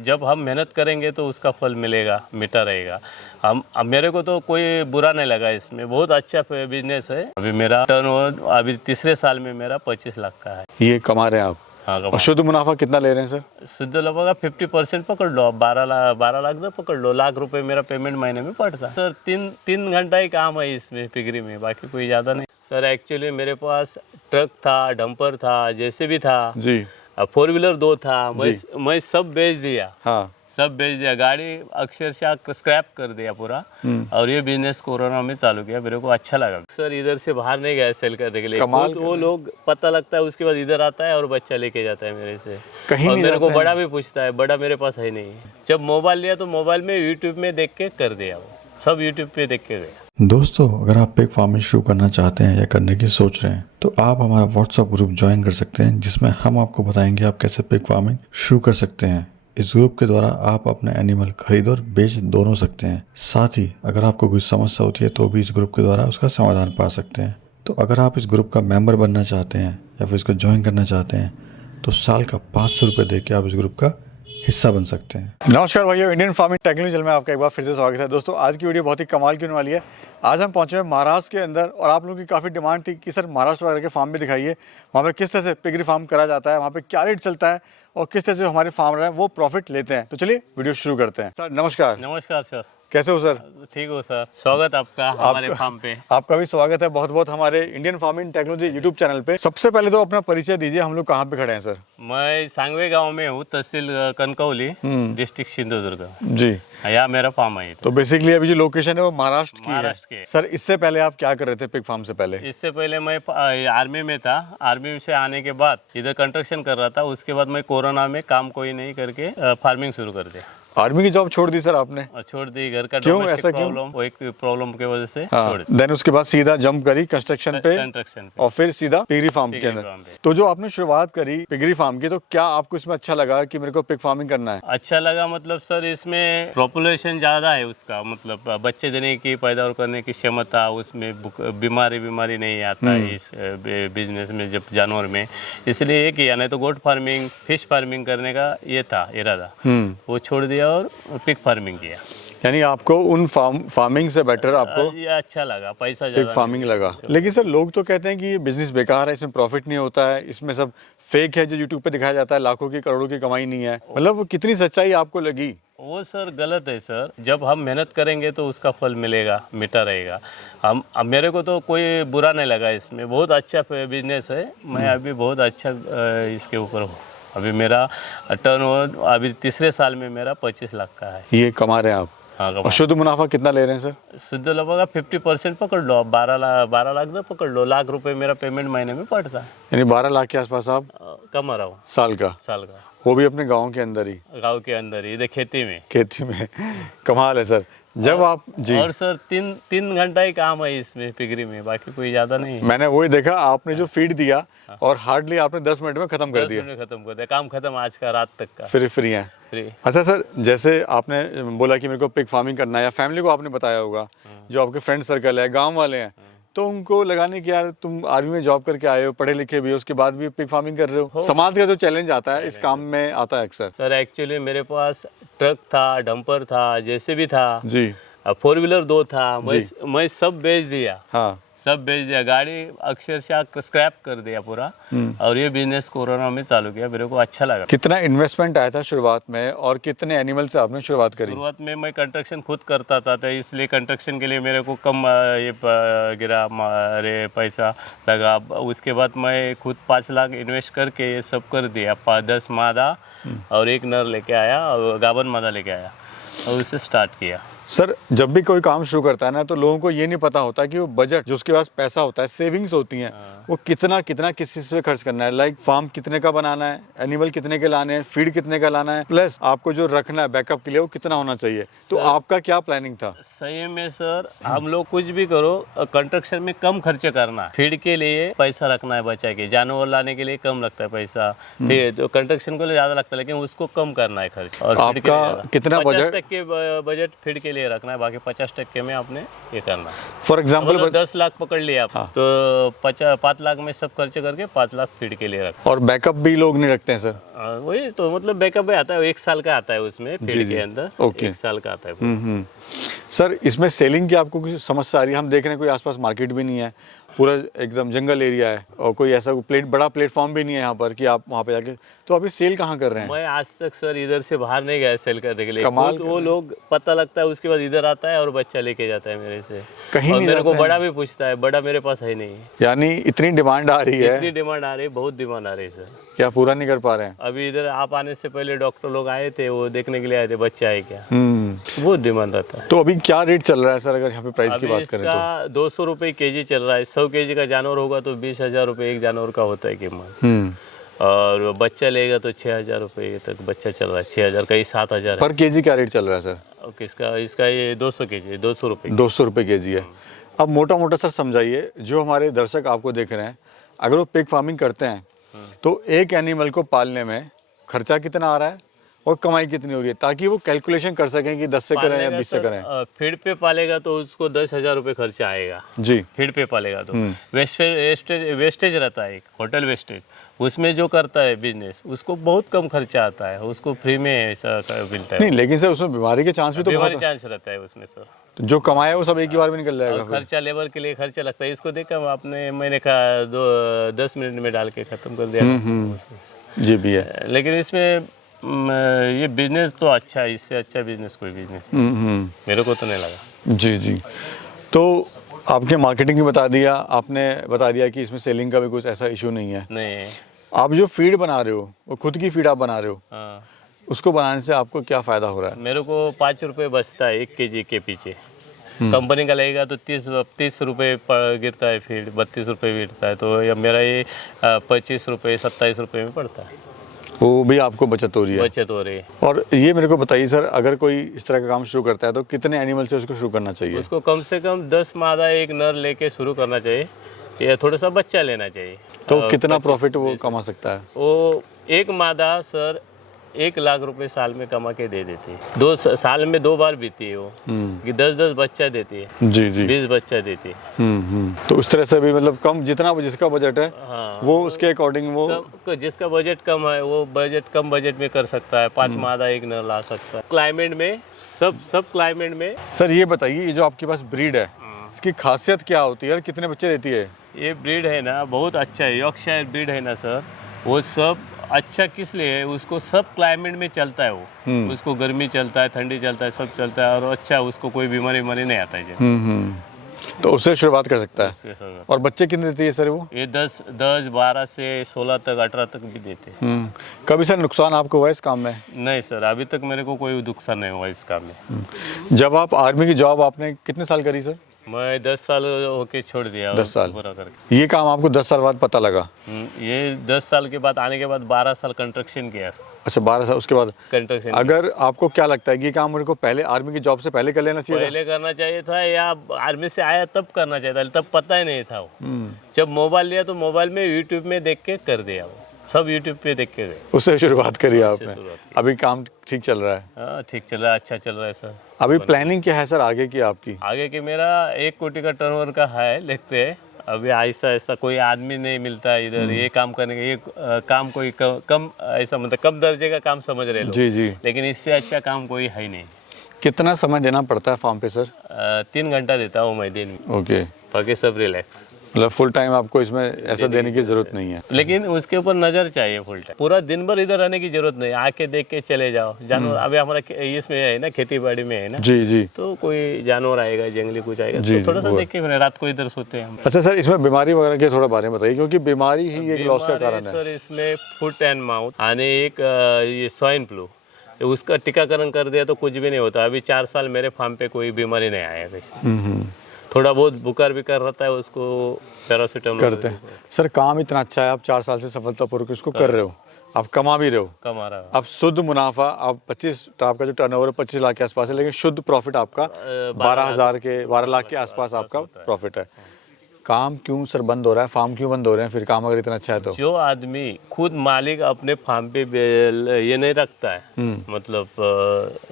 जब हम मेहनत करेंगे तो उसका फल मिलेगा, मीठा रहेगा। हम अब मेरे को तो कोई बुरा नहीं लगा, इसमें बहुत अच्छा बिजनेस है। अभी मेरा टर्नओवर अभी तीसरे साल में मेरा 25 लाख का है। ये कमा रहे हैं आप? हाँ, और शुद्ध मुनाफा कितना ले रहे हैं सर? शुद्ध लगभग 50% पकड़ लो आप, 12 लाख तो पकड़ लो, लाख रुपए मेरा पेमेंट महीने में पड़ता है सर। तीन घंटा ही काम है इसमें पिगरी में, बाकी कोई ज़्यादा नहीं सर। एक्चुअली मेरे पास ट्रक था, डंपर था, जेसीबी था जी, 4 व्हीलर 2 था। मैं सब बेच दिया। हाँ, सब बेच दिया, गाड़ी अक्षरशः स्क्रैप कर दिया पूरा। और ये बिजनेस कोरोना में चालू किया, मेरे को अच्छा लगा सर। इधर से बाहर नहीं गया सेल करने के लिए, कमाल वो लोग पता लगता है उसके बाद इधर आता है और बच्चा लेके जाता है मेरे से। कहीं और नहीं मेरे को जाता है। बड़ा भी पूछता है, बड़ा मेरे पास है नहीं। जब मोबाइल लिया तो मोबाइल में यूट्यूब में देख के कर दिया, वो सब यूट्यूब पे देख के गया। दोस्तों, अगर आप पिग फार्मिंग शुरू करना चाहते हैं या करने की सोच रहे हैं तो आप हमारा व्हाट्सएप ग्रुप ज्वाइन कर सकते हैं, जिसमें हम आपको बताएंगे आप कैसे पिग फार्मिंग शुरू कर सकते हैं। इस ग्रुप के द्वारा आप अपने एनिमल खरीद और बेच दोनों सकते हैं। साथ ही अगर आपको कोई समस्या होती है तो भी इस ग्रुप के द्वारा उसका समाधान पा सकते हैं। तो अगर आप इस ग्रुप का मेंबर बनना चाहते हैं या फिर इसको ज्वाइन करना चाहते हैं तो साल का 500 रुपये दे के आप इस ग्रुप का हिस्सा बन सकते हैं। नमस्कार भाइयों, इंडियन फार्मिंग टेक्नोलॉजी चैनल में आपका एक बार फिर से स्वागत है। दोस्तों, आज की वीडियो बहुत ही कमाल की होने वाली है। आज हम पहुंचे हैं महाराष्ट्र के अंदर और आप लोगों की काफ़ी डिमांड थी कि सर महाराष्ट्र वगैरह के फार्म भी दिखाइए, वहाँ पे किस तरह से पिगरी फार्म करा जाता है, वहाँ पे क्या रेट चलता है और किस तरह से हमारे फार्मर हैं वो प्रॉफिट लेते हैं। तो चलिए वीडियो शुरू करते हैं। सर नमस्कार। नमस्कार सर, कैसे हो सर? ठीक हो सर, स्वागत आपका हमारे फार्म पे। आपका भी स्वागत है बहुत बहुत हमारे Indian farming technology YouTube channel पे। सबसे पहले तो अपना परिचय दीजिए, हम लोग कहाँ पे खड़े हैं सर? मैं सांगवे गांव में हूँ, तहसील कनकौली, डिस्ट्रिक्ट सिंधुदुर्ग जी। यहाँ मेरा फार्म है। तो बेसिकली अभी जो लोकेशन है वो महाराष्ट्र की महाराष्ट्र है। की। सर इससे पहले आप क्या कर रहे थे पिग फार्म से पहले? इससे पहले मैं आर्मी में था। आर्मी से आने के बाद इधर कंस्ट्रक्शन कर रहा था। उसके बाद मैं कोरोना में काम कोई नहीं करके फार्मिंग शुरू कर दिया। आर्मी की जॉब छोड़ दी सर आपने? और छोड़ दी, घर का क्यों? डोमेस्टिक ऐसा क्यों? प्रॉब्लम, वो एक प्रॉब्लम की वजह से हाँ। छोड़ दी। देन उसके बाद सीधा जंप करी कंस्ट्रक्शन पे और फिर सीधा पिगरी फार्म के पिगरी अंदर। फार्म पे। तो जो आपने शुरुआत करी पिगरी फार्म की, तो क्या आपको इसमें अच्छा लगा कि मेरे को पिग फार्मिंग करना है? अच्छा लगा, मतलब सर इसमें पॉपुलेशन ज़्यादा है उसका, मतलब बच्चे देने की, पैदावार करने की क्षमता, उसमें बीमारी नहीं आता है इस बिजनेस में, जब जानवर में। इसलिए ये किया, नहीं तो गोट फार्मिंग, फिश फार्मिंग करने का ये था इरादा, वो छोड़ दिया और पिग फार्मिंग किया। यानी आपको उन फार्मिंग से बेटर आपको ये अच्छा लगा, पैसा पिग ज़्यादा फार्मिंग लगा। लेकिन सर लोग तो कहते हैं कि ये बिजनेस बेकार है, इसमें प्रॉफिट नहीं होता है, इसमें सब फेक है जो यूट्यूब पे दिखाया जाता है, लाखों की करोड़ों की कमाई नहीं है। मतलब वो कितनी सच्चाई आपको लगी? वो सर गलत है सर। जब हम मेहनत करेंगे तो उसका फल मिलेगा, मीठा रहेगा। हम अब मेरे को तो कोई बुरा नहीं लगा, इसमें बहुत अच्छा बिजनेस है। मैं अभी बहुत अच्छा इसके ऊपर हूँ। अभी मेरा टर्नओवर अभी तीसरे साल में मेरा 25 लाख का है। ये कमा रहे हैं आप? हाँ, और शुद्ध मुनाफा कितना ले रहे हैं सर? शुद्ध लगभग 50% पकड़ लो आप, 12 लाख तो पकड़ लो, लाख रुपए मेरा पेमेंट महीने में पड़ता है। यानी 12 लाख के आसपास आप कमा रहा हूँ साल का? वो भी अपने गाँव के अंदर ही? गाँव के अंदर ही, इधर खेती में। कमाल है सर। जब आप जी, और सर तीन घंटा ही काम है इसमें पिगरी में, बाकी कोई ज़्यादा नहीं है। मैंने वही देखा, आपने जो फीड दिया और हार्डली आपने 10 मिनट में खत्म कर 10 दिया। मिनट में खत्म कर दिया, काम खत्म आज का, रात तक का फ्री हैं। फ्री। अच्छा सर, जैसे आपने बोला कि मेरे को पिग फार्मिंग करना है, या फैमिली को आपने बताया होगा, जो आपके फ्रेंड सर्कल है, गांव वाले हैं, तो उनको लगाने की यार तुम आर्मी में जॉब करके आए हो, पढ़े लिखे भी हो, उसके बाद भी पिग फार्मिंग कर रहे हो। समाज का जो चैलेंज आता है इस काम में आता है अक्सर। सर एक्चुअली मेरे पास ट्रक था, डंपर था, जेसीबी था जी, 4 व्हीलर 2 था। मैं सब बेच दिया। हाँ, सब बेच दिया, गाड़ी अक्षरशः स्क्रैप कर दिया पूरा। और ये बिजनेस कोरोना में चालू किया, मेरे को अच्छा लगा। कितना इन्वेस्टमेंट आया था शुरुआत में और कितने एनिमल से आपने शुरुआत करी? शुरुआत में मैं कंस्ट्रक्शन खुद करता था, तो इसलिए कंस्ट्रक्शन के लिए मेरे को कम गिरा अरे पैसा लगा। उसके बाद मैं खुद 5 लाख इन्वेस्ट करके ये सब कर दिया। 10 मादा और एक नर लेके आया और गाभन मादा लेके आया और उसे स्टार्ट किया। सर जब भी कोई काम शुरू करता है ना, तो लोगों को ये नहीं पता होता कि वो बजट, जो उसके पास पैसा होता है, सेविंग्स होती हैं, वो कितना किस चीज़ पे खर्च करना है। लाइक फार्म कितने का बनाना है, एनिमल कितने के लाने हैं, फीड कितने का लाना है, प्लस आपको जो रखना है बैकअप के लिए वो कितना होना चाहिए। तो आपका क्या प्लानिंग था? सही में सर, हम लोग कुछ भी करो, कंस्ट्रक्शन में कम खर्च करना है। फीड के लिए पैसा रखना है, बचा के जानवर लाने के लिए कम लगता है पैसा, तो कंस्ट्रक्शन के लिए ज़्यादा लगता है, लेकिन उसको कम करना है खर्च। और आपका कितना बजट? 50% बजट फीड के लिए लिए रखना है, बाकी 50% में आपने ये करना है। फॉर एग्जाम्पल 10 लाख पकड़ लिया आप, तो 5 लाख में सब खर्च करके 5 लाख फीड के लिए रखना। और बैकअप भी लोग नहीं रखते हैं सर? वही तो मतलब बैकअप में आता है, 1 साल का आता है उसमें फीड के अंदर। ओके। 1 साल का आता है। सर इसमें सेलिंग की आपको कुछ समस्या आ रही है? हम देख रहे हैं कोई आसपास मार्केट भी नहीं है, पूरा एकदम जंगल एरिया है, और कोई ऐसा बड़ा प्लेटफॉर्म भी नहीं है यहाँ पर कि आप वहाँ पे जाके, तो अभी सेल कहाँ कर रहे हैं? मैं आज तक सर इधर से बाहर नहीं गया सेल करने के लिए। कमाल खुद वो लोग पता लगता है, उसके बाद इधर आता है और बच्चा लेके जाता है मेरे से। कहीं और नहीं मेरे को जाता है? बड़ा भी पूछता है, बड़ा मेरे पास है नहीं। यानी इतनी डिमांड आ रही है इतनी डिमांड आ रही है, बहुत डिमांड आ रही है सर। कि आप पूरा नहीं कर पा रहे हैं? अभी इधर आप आने से पहले डॉक्टर लोग आए थे, वो देखने के लिए आए थे बच्चा है क्या। बहुत डिमांड रहता है। तो अभी क्या रेट चल रहा है सर, अगर यहाँ पे प्राइस की अभी बात करें तो? इसका 200 रुपये kg चल रहा है। 100 kg का जानवर होगा तो 20,000 रुपये एक जानवर का होता है कीमत। और बच्चा लेगा तो 6,000 रुपये तक बच्चा चल रहा है। 6,000 कहीं 7,000 है। पर केजी क्या रेट चल रहा है सर? और किसका? इसका ये 200 kg, 200 रुपये। 200 रुपये केजी है। अब मोटा मोटा सर समझाइए, जो हमारे दर्शक आपको देख रहे हैं, अगर वो पिग फार्मिंग करते हैं तो एक एनिमल को पालने में खर्चा कितना आ रहा है और कमाई कितनी हो रही है, ताकि वो कैलकुलेशन कर सकें कि 10 से करें या 20 से करें। फीड पे पालेगा तो उसको 10,000 रुपये खर्चा आएगा जी। फीड पे पालेगा तो वेस्टेज रहता है, एक होटल वेस्टेज, उसमें जो करता है बिजनेस उसको बहुत कम खर्चा आता है, उसको फ्री में ऐसा मिलता है। नहीं, लेकिन सर उसमें बीमारी के चांस भी तो बीमारी बहुत चांस रहता है उसमें सर। है। जो कमाया वो सब एक ही बार में निकल जाएगा और फिर। खर्चा लेबर के लिए खर्चा लगता है। इसको देखकर आपने, मैंने कहा 10 मिनट में डाल के ख़त्म कर दिया। जी भी है। लेकिन इसमें ये बिजनेस तो अच्छा है, इससे अच्छा बिजनेस कोई बिजनेस मेरे को तो नहीं लगा। जी जी। तो आपने मार्केटिंग भी बता दिया, आपने बता दिया कि इसमें सेलिंग का भी कुछ ऐसा इशू नहीं है। नहीं। आप जो फीड बना रहे हो, वो खुद की फीड आप बना रहे हो, हाँ, उसको बनाने से आपको क्या फ़ायदा हो रहा है? मेरे को 5 रुपये बचता है 1 kg के पीछे। कंपनी का लगेगा तो 30 रुपये गिरता है फीड, 32 रुपये गिरता है, तो ये मेरा ये 25 रुपये 27 रुपये में पड़ता है। वो भी आपको बचत हो रही है। बचत हो रही है। और ये मेरे को बताइए सर, अगर कोई इस तरह का काम शुरू करता है तो कितने एनिमल से उसको शुरू करना चाहिए? उसको कम से कम 10 मादा एक नर लेके शुरू करना चाहिए, या थोड़ा सा बच्चा लेना चाहिए। तो कितना प्रॉफिट वो कमा सकता है? वो एक मादा सर 1 लाख रुपए साल में कमा के दे देती है। साल में 2 बार बीती है वो, कि 10-10 बच्चा देती है। जी जी। 20 बच्चा देती है। तो उस तरह से भी मतलब कम, जितना जिसका बजट है हाँ, वो उसके अकॉर्डिंग वो जिसका बजट कम है वो कम बजट में कर सकता है। 5 मादा एक नर ला सकता है। क्लाइमेट में सब क्लाइमेट में। सर ये बताइए, ये जो आपके पास ब्रीड है, इसकी खासियत क्या होती है और कितने बच्चे देती है? ये ब्रीड है ना बहुत अच्छा है, यॉर्कशायर ब्रीड है ना सर, वो सब अच्छा किस लिए है, उसको सब क्लाइमेट में चलता है वो। उसको गर्मी चलता है, ठंडी चलता है, सब चलता है, और अच्छा उसको कोई बीमारी नहीं आता है। तो उससे शुरुआत कर सकता है। उसके साथ। और बच्चे कितने देती है सर वो? ये 10, 12 से 16 तक 18 तक भी देते हैं। कभी सर नुकसान आपको हुआ इस काम में? नहीं सर, अभी तक मेरे को कोई नुकसान नहीं हुआ इस काम में। जब आप आर्मी की जॉब आपने कितने साल करी सर? मैं 10 साल होके छोड़ दिया। 10 साल पूरा करके। ये काम आपको 10 साल बाद पता लगा? ये 10 साल के बाद आने के बाद 12 साल कंस्ट्रक्शन किया। अच्छा, 12 साल उसके बाद कंस्ट्रक्शन। अगर आपको क्या लगता है कि ये काम मेरे को पहले आर्मी की जॉब से पहले कर लेना चाहिए था? पहले करना चाहिए था, या आर्मी से आया तब करना चाहिए था, तब पता ही नहीं था वो। जब मोबाइल लिया तो मोबाइल में यूट्यूब में देख के कर दिया वो, सब यूट्यूब पे देख के गए। उससे शुरुआत करी आपने? शुरुआत की। अभी काम ठीक चल रहा है? हाँ ठीक चल रहा है, अच्छा चल रहा है सर। अभी प्लानिंग क्या है सर आगे की आपकी? आगे के मेरा 1 कोटी का टर्नओवर का है, देखते हैं। अभी ऐसा कोई आदमी नहीं मिलता है इधर ये काम करने का। ये काम कोई कम ऐसा मतलब कम दर्जे का काम समझ रहे लोग। जी जी। लेकिन इससे अच्छा काम कोई है ही नहीं। कितना समय देना पड़ता है फार्म पे सर? 3 घंटा देता हूँ मैं दिन में, ओके। बाकी सब रिलैक्स। मतलब फुल टाइम आपको इसमें ऐसा देने की जरूरत नहीं है? लेकिन उसके ऊपर नजर चाहिए फुल टाइम। पूरा दिन भर इधर रहने की जरूरत नहीं, आके देख के चले जाओ। जानवर अभी हमारा इसमें है ना, खेती बाड़ी में है ना, जी जी। तो कोई जानवर आएगा, जंगली कुछ आएगा, जी, तो थोड़ा सा वो है। देख के फिर रात को इधर सोते हैं हम। अच्छा सर, इसमें बीमारी वगैरह के थोड़ा बारे में बताइए, क्योंकि बीमारी ही एक लॉस का कारण है। सर इसमें फुट एंड माउथ आने एक ये स्वाइन फ्लू, उसका टीकाकरण कर दिया तो कुछ भी नहीं होता। अभी 4 साल मेरे फार्म पे कोई बीमारी नहीं आया वैसे। थोड़ा बहुत बुखार भी कर रहता है, उसको पैरासीटामोल करते हैं। सर काम इतना अच्छा है, आप 4 साल से सफलतापूर्वक इसको कर रहे हो, आप कमा भी रहे हो। कमा रहा है। अब शुद्ध मुनाफा आप 25, तो आपका जो टर्नओवर है 25 लाख के आसपास है, लेकिन शुद्ध प्रॉफिट आपका 12 लाख के आसपास आपका प्रॉफिट है। काम क्यों सर बंद हो रहा है, फार्म क्यों बंद हो रहे हैं फिर, काम अगर इतना अच्छा है तो? जो आदमी खुद मालिक अपने फार्म पे ये नहीं रखता है, मतलब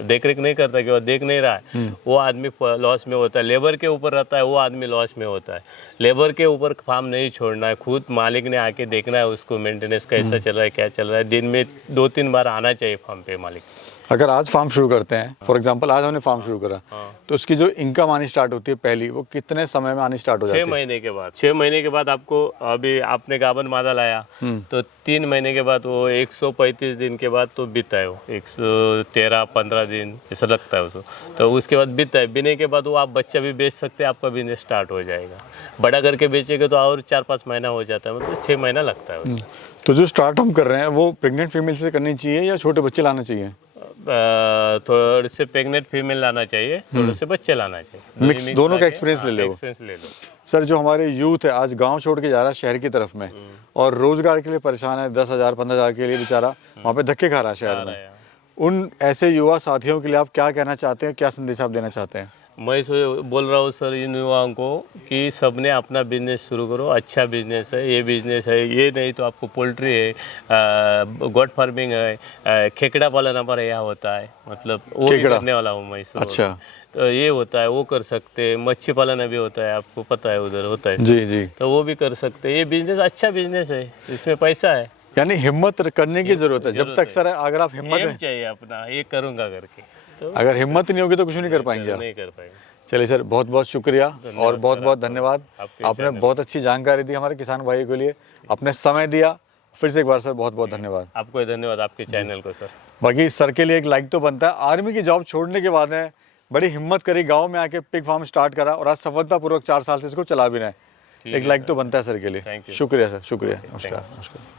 देख रेख नहीं करता कि वो देख नहीं रहा है, वो आदमी लॉस में होता है। लेबर के ऊपर रहता है, वो आदमी लॉस में होता है। लेबर के ऊपर फार्म नहीं छोड़ना है, खुद मालिक ने आके देखना है उसको, मेंटेनेंस कैसा चल रहा है, क्या चल रहा है। दिन में 2-3 बार आना चाहिए फार्म पे मालिक। अगर आज फार्म शुरू करते हैं, फॉर एग्जांपल आज हमने फार्म शुरू करा, तो उसकी जो इनकम आनी स्टार्ट होती है पहली, वो कितने समय में आनी स्टार्ट हो जाती 6 है? महीने के बाद। 6 महीने के बाद आपको, अभी आपने गाभन मादा लाया तो 3 महीने के बाद वो 135 दिन के बाद तो बीता है, वो 113-15 दिन ऐसा लगता है उसको, तो उसके बाद बीता है। बीने के बाद वो आप बच्चा भी बेच सकते हैं, आपका बिजनेस स्टार्ट हो जाएगा। बड़ा करके बेचेंगे तो और 4-5 महीना हो जाता है, मतलब 6 महीना लगता है उसको। तो जो स्टार्ट हम कर रहे हैं वो प्रेग्नेंट फीमेल से करनी चाहिए या छोटे बच्चे लाना चाहिए? थोड़े से प्रेग्नेंट फीमेल लाना चाहिए, थोड़े से बच्चे लाना चाहिए। मिक्स दोनों का एक्सपीरियंस ले लो। एक्सपीरियंस ले लो। सर जो हमारे यूथ है आज गांव छोड़ के जा रहा है शहर की तरफ में, और रोजगार के लिए परेशान है, 10,000-15,000 के लिए बेचारा वहाँ पे धक्के खा रहा है शहर में, उन ऐसे युवा साथियों के लिए आप क्या कहना चाहते हैं, क्या संदेश आप देना चाहते हैं? मैं बोल रहा हूँ सर इन युवाओं को कि सबने अपना बिजनेस शुरू करो। अच्छा बिजनेस है, ये बिजनेस है, ये नहीं तो आपको पोल्ट्री है, गोट फार्मिंग है, खेकड़ा पालन हमारे यहाँ होता है, मतलब वो भी करने वाला हूँ मैं। अच्छा, तो ये होता है, वो कर सकते हैं। मच्छी पालन भी होता है, आपको पता है उधर होता है। जी जी, तो वो भी कर सकते हैं। ये बिजनेस अच्छा बिजनेस है, इसमें पैसा है। यानी हिम्मत करने की जरूरत है। जब तक सर अगर आप हिम्मत एम चाहिए अपना, ये करूँगा करके, तो अगर हिम्मत नहीं होगी तो कुछ नहीं कर पाएंगे आप। नहीं कर पाएंगे। चलिए सर, बहुत बहुत शुक्रिया और बहुत बहुत धन्यवाद। आपके आपने बहुत अच्छी जानकारी दी हमारे किसान भाई के लिए, अपने समय दिया, फिर से एक बार सर बहुत बहुत धन्यवाद। आपको धन्यवाद, आपके चैनल को सर। बाकी सर के लिए एक लाइक तो बनता है। आर्मी की जॉब छोड़ने के बाद ने बड़ी हिम्मत करी, गांव में आके पिग फार्म स्टार्ट करा और आज सफलतापूर्वक 4 साल से इसको चला भी रहे हैं। एक लाइक तो बनता है सर के लिए। शुक्रिया सर, शुक्रिया, नमस्कार नमस्कार।